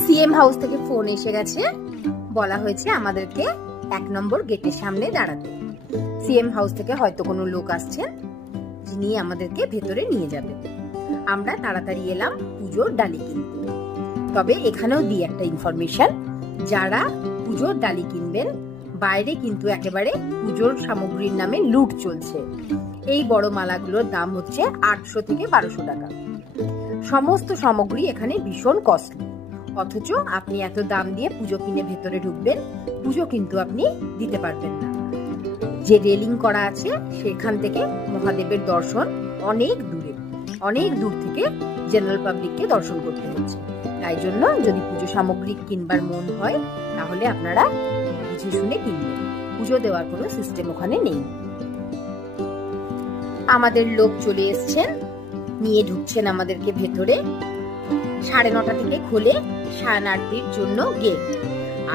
CM house থেকে phone এসে গেছে, বলা হয়েছে আমাদেরকে 1 নম্বর গেটের সামনে দাঁড়াতে। সিএম হাউস থেকে হয়তো কোনো লোক আসছেন যিনি আমাদেরকে ভেতরে নিয়ে যাবে। আমরা তাড়াতাড়ি এলাম পুজোর ডালি কিনতে। তবে এখানেও দিই একটা ইনফরমেশন, যারা পুজোর ডালি কিনবেন বাইরে কিন্তু একেবারে পুজোর সামগ্রীর নামে লুট চলছে। এই বড় মালাগুলোর দাম হচ্ছে 800 থেকে 1200 টাকা। সমস্ত সামগ্রী এখানে ভীষণ কস্টলি, অথচ আপনি এত দাম দিয়ে পুজো কিনে ভেতরে ঢুকবেন, পুজো কিন্তু আপনি দিতে পারবেন না। যে রেলিং করা আছে সেখান থেকে মহাদেবের দর্শন অনেক দূরে, অনেক দূর থেকে জেনারেল পাবলিককে দর্শন করতে হচ্ছে। তাই জন্য যদি পুজো সামগ্রী কিনবার মন হয় তাহলে আপনারা বুঝে শুনে কিনবেন, পুজো দেওয়ার কোনো সিস্টেম ওখানে নেই। আমাদের লোক চলে এসছেন, নিয়ে ঢুকছেন আমাদেরকে ভেতরে। 9:30 থেকে খোলে সায়ন আরতির জন্য গেট,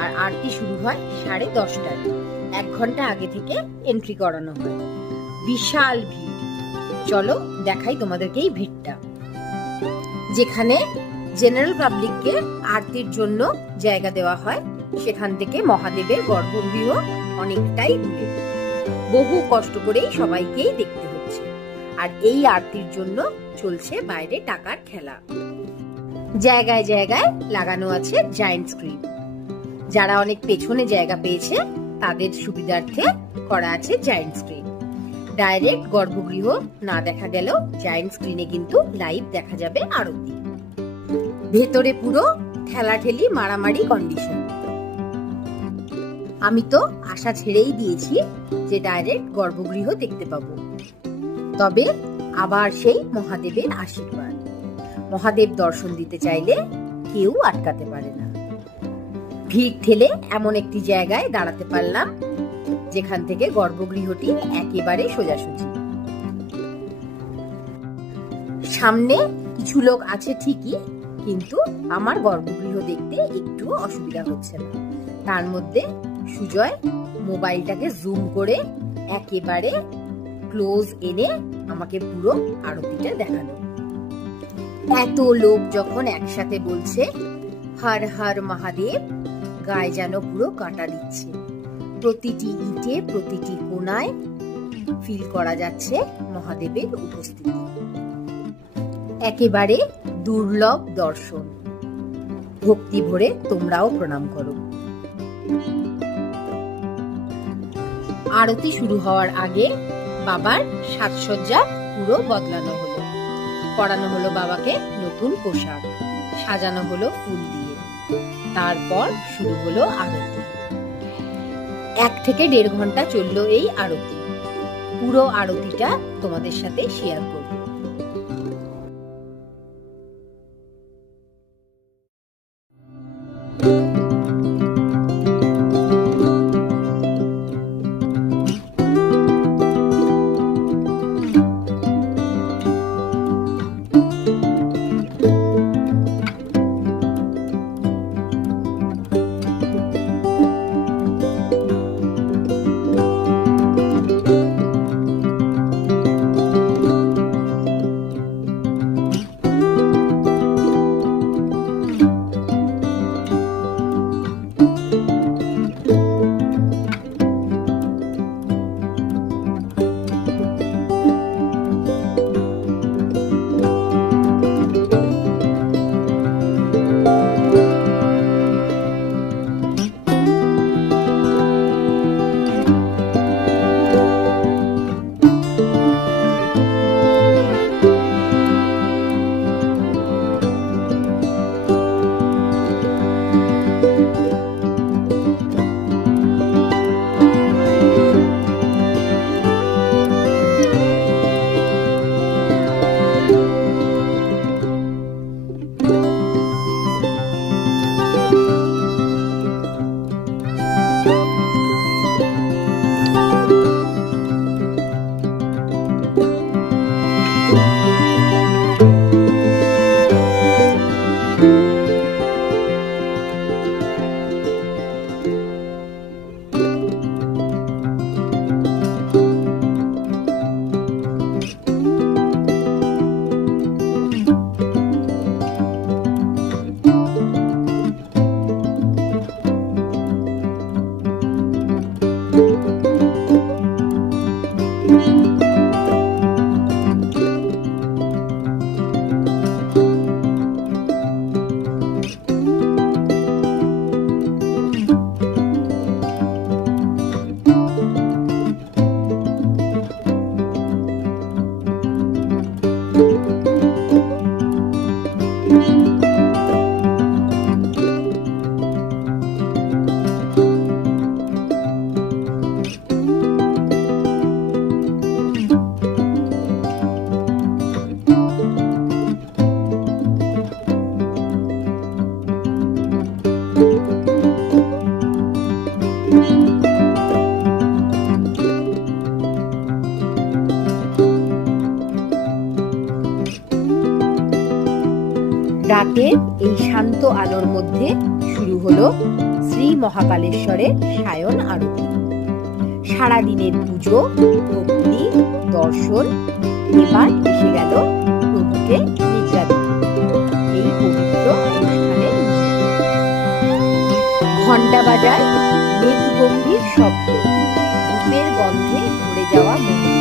আর আরতি শুরু হয় 10:30টায়। 1 ঘন্টা আগে থেকে এন্ট্রি করানো হয়। বিশাল ভিড়। চলো দেখাই তোমাদেরকে এই ভিড়টা। যেখানে জেনারেল পাবলিককে আরতির জন্য জায়গা দেওয়া হয় সেখান থেকে মহাদেবের গর্ভগৃহ অনেকটাই দূরে। বহু কষ্ট করেই সবাইকেই দেখতে হচ্ছে। আর এই আরতির জন্য চলছে বাইরে টাকার খেলা। জায়গায় জায়গায় লাগানো আছে জায়ান্ট স্ক্রিন। যারা অনেক পেছনে জায়গা পেয়েছে তাদের সুবিধার্থে করা আছে জায়ান্ট স্ক্রিন। ডাইরেক্ট গর্ভগৃহ না দেখা গেলেও জায়ান্ট স্ক্রিনে কিন্তু লাইভ দেখা যাবে আরতি। ভেতরে পুরো ঠেলাঠেলি মারামারি কন্ডিশন। আমি তো আশা ছেড়েই দিয়েছি যে ডাইরেক্ট গর্ভগৃহ দেখতে পাবো। তবে আবার সেই মহাদেবের আশীর্বাদ। মহাদেব দর্শন দিতে চাইলে কেউ আটকাতে পারে না। ভিড় ঠেলে এমন একটি জায়গায় দাঁড়াতে পারলাম যেখান থেকে গর্ভগৃহটি একেবারে সোজাসুজি। সামনে কিছু লোক আছে ঠিকই, কিন্তু আমার গর্ভগৃহ দেখতে একটু অসুবিধা হচ্ছে না। তার মধ্যে সুজয় মোবাইলটাকে জুম করে একেবারে ক্লোজ এনে আমাকে পুরো আরতিটা দেখালো। এত লোক যখন একসাথে বলছে হর হর মহাদেব, গায়ে যেন পুরো কাঁটা দিচ্ছে। প্রতিটি ইটে, প্রতিটি কোণায় ফিল করা যাচ্ছে মহাদেবের উপস্থিতি। একেবারে দুর্লভ দর্শন। ভক্তি ভরে তোমরাও প্রণাম করো। আরতি শুরু হওয়ার আগে বাবার সাজসজ্জা পুরো বদলানো হলো। পরানো হলো বাবাকে নতুন পোশাক, সাজানো হলো ফুল দিয়ে। তারপর শুরু হলো আরতি। 1 থেকে 1.5 ঘন্টা চললো এই আরতি। পুরো আরতিটা তোমাদের সাথে শেয়ার করব। রাতের এই শান্ত আলোর মধ্যে শুরু হলো শ্রী মহাকালেশ্বরের সায়ন আরতি। সারাদিনের পুজো, ভক্তি, দর্শন, এবার এসে গেল প্রভুকে নিদ্রা দিতে। এই পবিত্র অনুষ্ঠানের ঘণ্টা বাজায় মেঘগম্ভীর শব্দ, ধূপের গন্ধে ভরে যাওয়া মন্দির,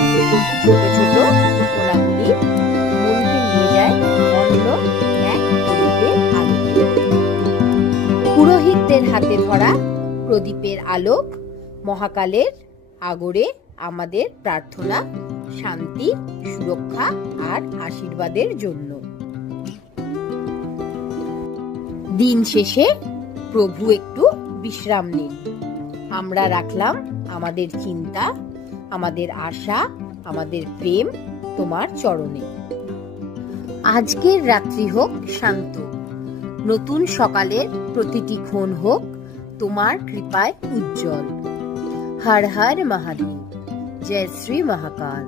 ছোট ছোট কোলাগুলি মনকে নিয়ে যায় অন্য এক প্রদীপের আলোকে। পুরোহিতদের হাতে ধরা প্রদীপের আলোক মহাকালের আগরে আমাদের প্রার্থনা, শান্তি, সুরক্ষা আর আশীর্বাদের জন্য। দিন শেষে প্রভু একটু বিশ্রাম নিন। আমরা রাখলাম আমাদের চিন্তা, আমাদের আশা, আমাদের প্রেম তোমার চরণে। আজকের রাত্রি হোক শান্ত, নতুন সকালের প্রতিটি ক্ষণ হোক তোমার কৃপায় উজ্জ্বল। হর হর মহাদেব, জয় শ্রী মহাকাল।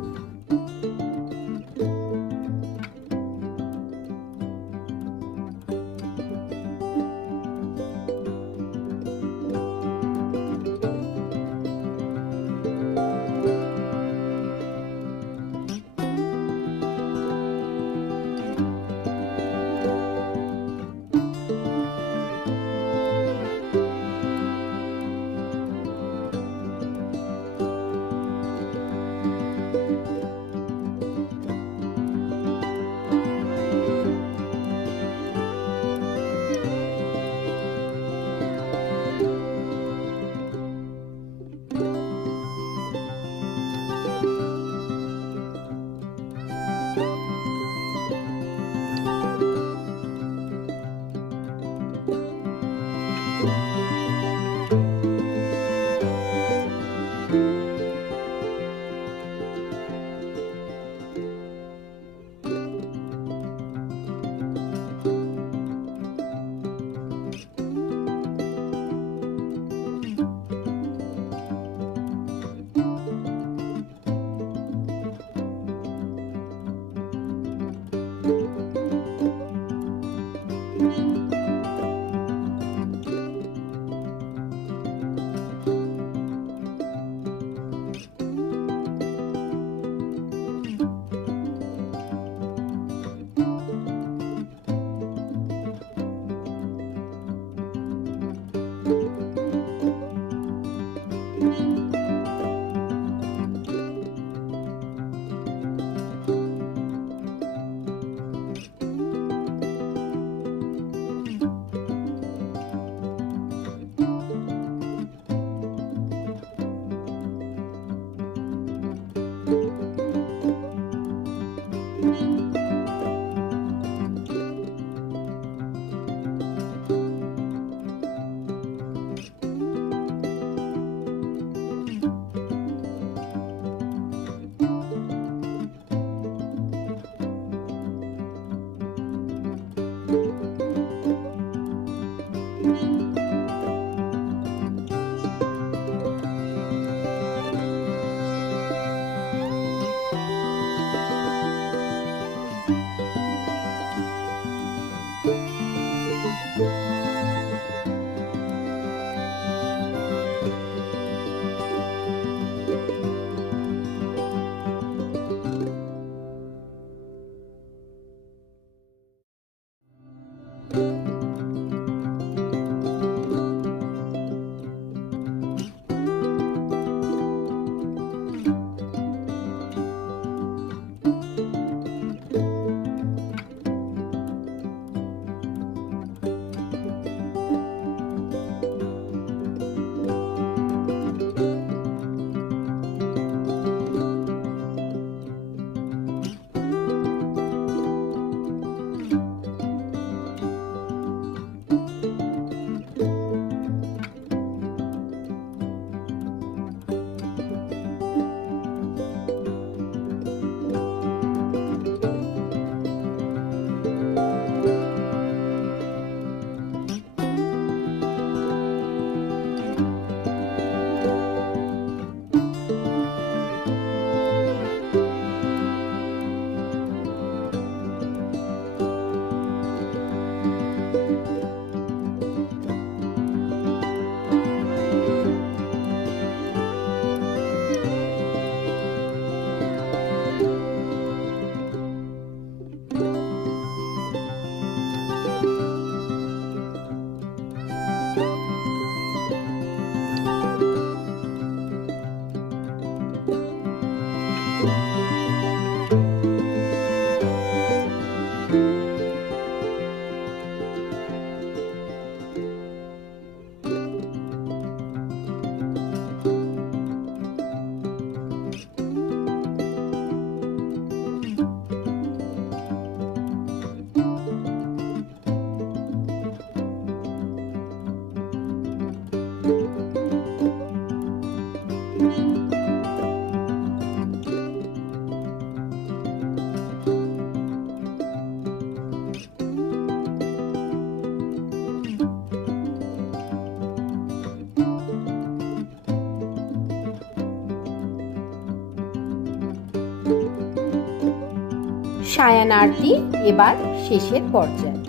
সায়ান আরতি এবার শেষের পর্যায়ে।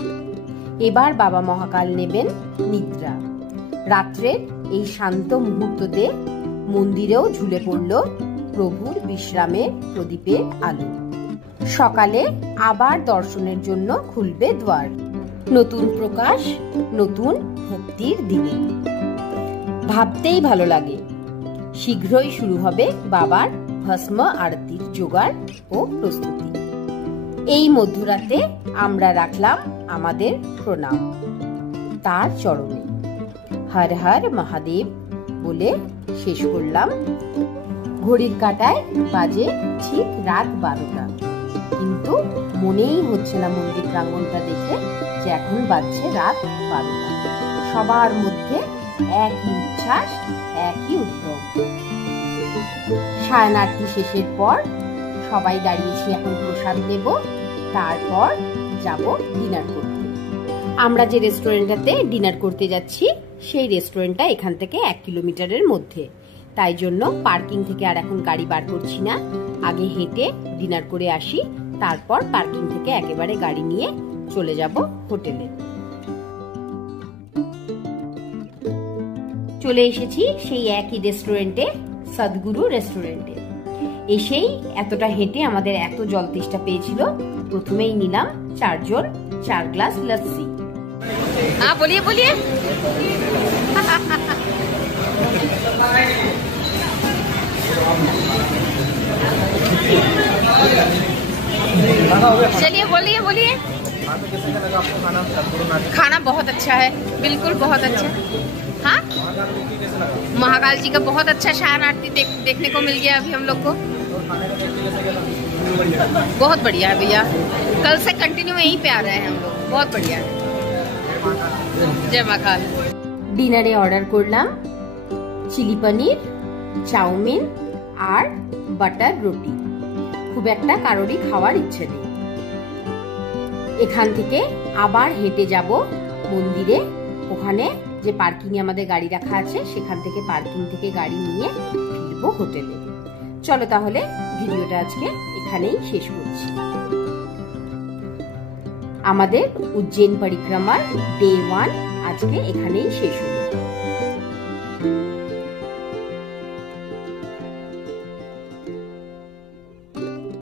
এবার বাবা মহাকাল নেবেন নিদ্রা। রাত্রের এই শান্ত মুহূর্ততে মন্দিরেও ঝুলে পড়ল প্রভুর বিশ্রামের প্রদীপের আলো। সকালে আবার দর্শনের জন্য খুলবে দ্বার। নতুন প্রকাশ, নতুন ভক্তির দিনে। ভাবতেই ভালো লাগে, শীঘ্রই শুরু হবে বাবার ভস্ম আরতির জোগাড় ও প্রস্তুতি। এই মধ্যরাতে আমরা রাখলাম আমাদের প্রণাম তার চরণে। হর হর মহাদেব বলে শেষ করলাম। ঘড়ির কাঁটায় বাজে ঠিক রাত 12টা, কিন্তু মনেই হচ্ছে না মন্দির প্রাঙ্গণটা দেখে যে এখন বাজছে রাত 12টা। সবার মধ্যে একই উচ্ছ্বাস, একই উদ্যম। সায়ান আরতি শেষের পর সবাই দাঁড়িয়েছি এখন প্রসাদ নেব, তারপর যাব ডিনার করতে। আমরা যে রেস্টুরেন্টটাতে ডিনার করতে যাচ্ছি সেই রেস্টুরেন্টটা এখান থেকে 1 কিলোমিটারের মধ্যে, তাই জন্য পার্কিং থেকে আর এখন গাড়ি বার করছি না। আগে হেঁটে ডিনার করে আসি, তারপর পার্কিং থেকে একেবারে গাড়ি নিয়ে চলে যাব হোটেলে। চলে এসেছি সেই একই রেস্টুরেন্টে, সদ্গুরু রেস্টুরেন্টে। এসেই এতটা হেঁটে আমাদের এত জল তেষ্টা পেয়েছিল, প্রথমেই নিলাম 4 জন 4 গ্লাস লস্যি। হ্যাঁ বলিয়ে বলিয়ে। चलिए बोलिए बोलिए। खाना बहुत अच्छा है, बिल्कुल बहुत अच्छा। हाँ, महाकाल जी का बहुत अच्छा सायन आरती देखने को मिल गया अभी हम लोग को। बहुत बढ़िया है भैया, कल से कंटिन्यू यहीं पे आ रहे हैं हम लोग। बहुत बढ़िया है। जय महाकाल। ডিনারে অর্ডার করলাম চিলি পনির, চাউমিন আর বাটার রুটি। খুব একটা কারোরই খাওয়ার ইচ্ছে নেই। এখান থেকে আবার হেঁটে যাব মন্দিরে। ওখানে যে পার্কিং এ আমাদের গাড়ি রাখা আছে সেখান থেকে পার্কিং থেকে গাড়ি নিয়ে ফিরবো হোটেলে। চলো তাহলে ভিডিওটা আজকে এখানেই শেষ করছি। আমাদের উজ্জৈন পরিক্রমার ডে 1 আজকে এখানেই শেষ হলো।